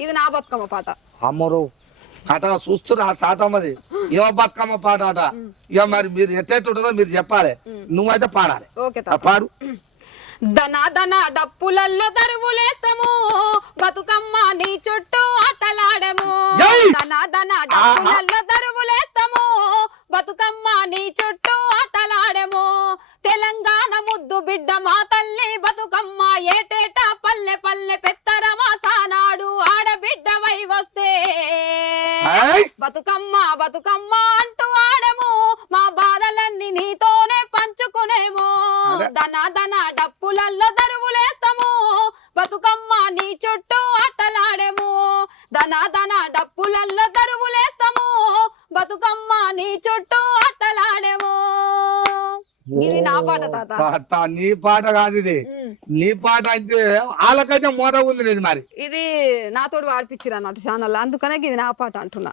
ఇది నా బతుకమ్మ పాట. అమ్మరు కథ చూస్తున్నా ఆ శాతమ్మది ఏమో బతుకమ్మ పాట అట ఇక మరి మీరు ఎట్టెట్టు ఉంటుందో మీరు చెప్పాలి. నువ్వైతే పాడాలి. పాడు. దన దన డప్పులల్లో దరువులేస్తాము బతుకమ్మ నీ చుట్టూ ఆటలాడము! దన దన డప్పులల్లో దరువులేస్తాము బతుకమ్మ నీ చుట్టూ ఆటలాడము. తెలంగాణ ముద్దు బిడ్డ మా తల్లి బతుకమ్మ బతుకమ్మ అంటూ ఆడము. మా బాధలన్నీ నీతోనే పంచుకునేమో. దన దన డప్పులల్లో దరువులేస్తాము. బతుకమ్మ నీ చుట్టూ ఆటలాడేము దన దన డప్పులల్లో దరువులేస్తాము. బతుకమ్మ నీ చుట్టూ ఆటలాడేము ఇది నా పాట తాత. నీ పాట కాదు ఇది. నీ పాట అంటే వాళ్ళకైతే మోత ఉంది నీది మరి. ఇది నాతోడు వాడిపించారు అన్నట్టు ఛానల్ అందుకనే ఇది నా పాట అంటున్నా.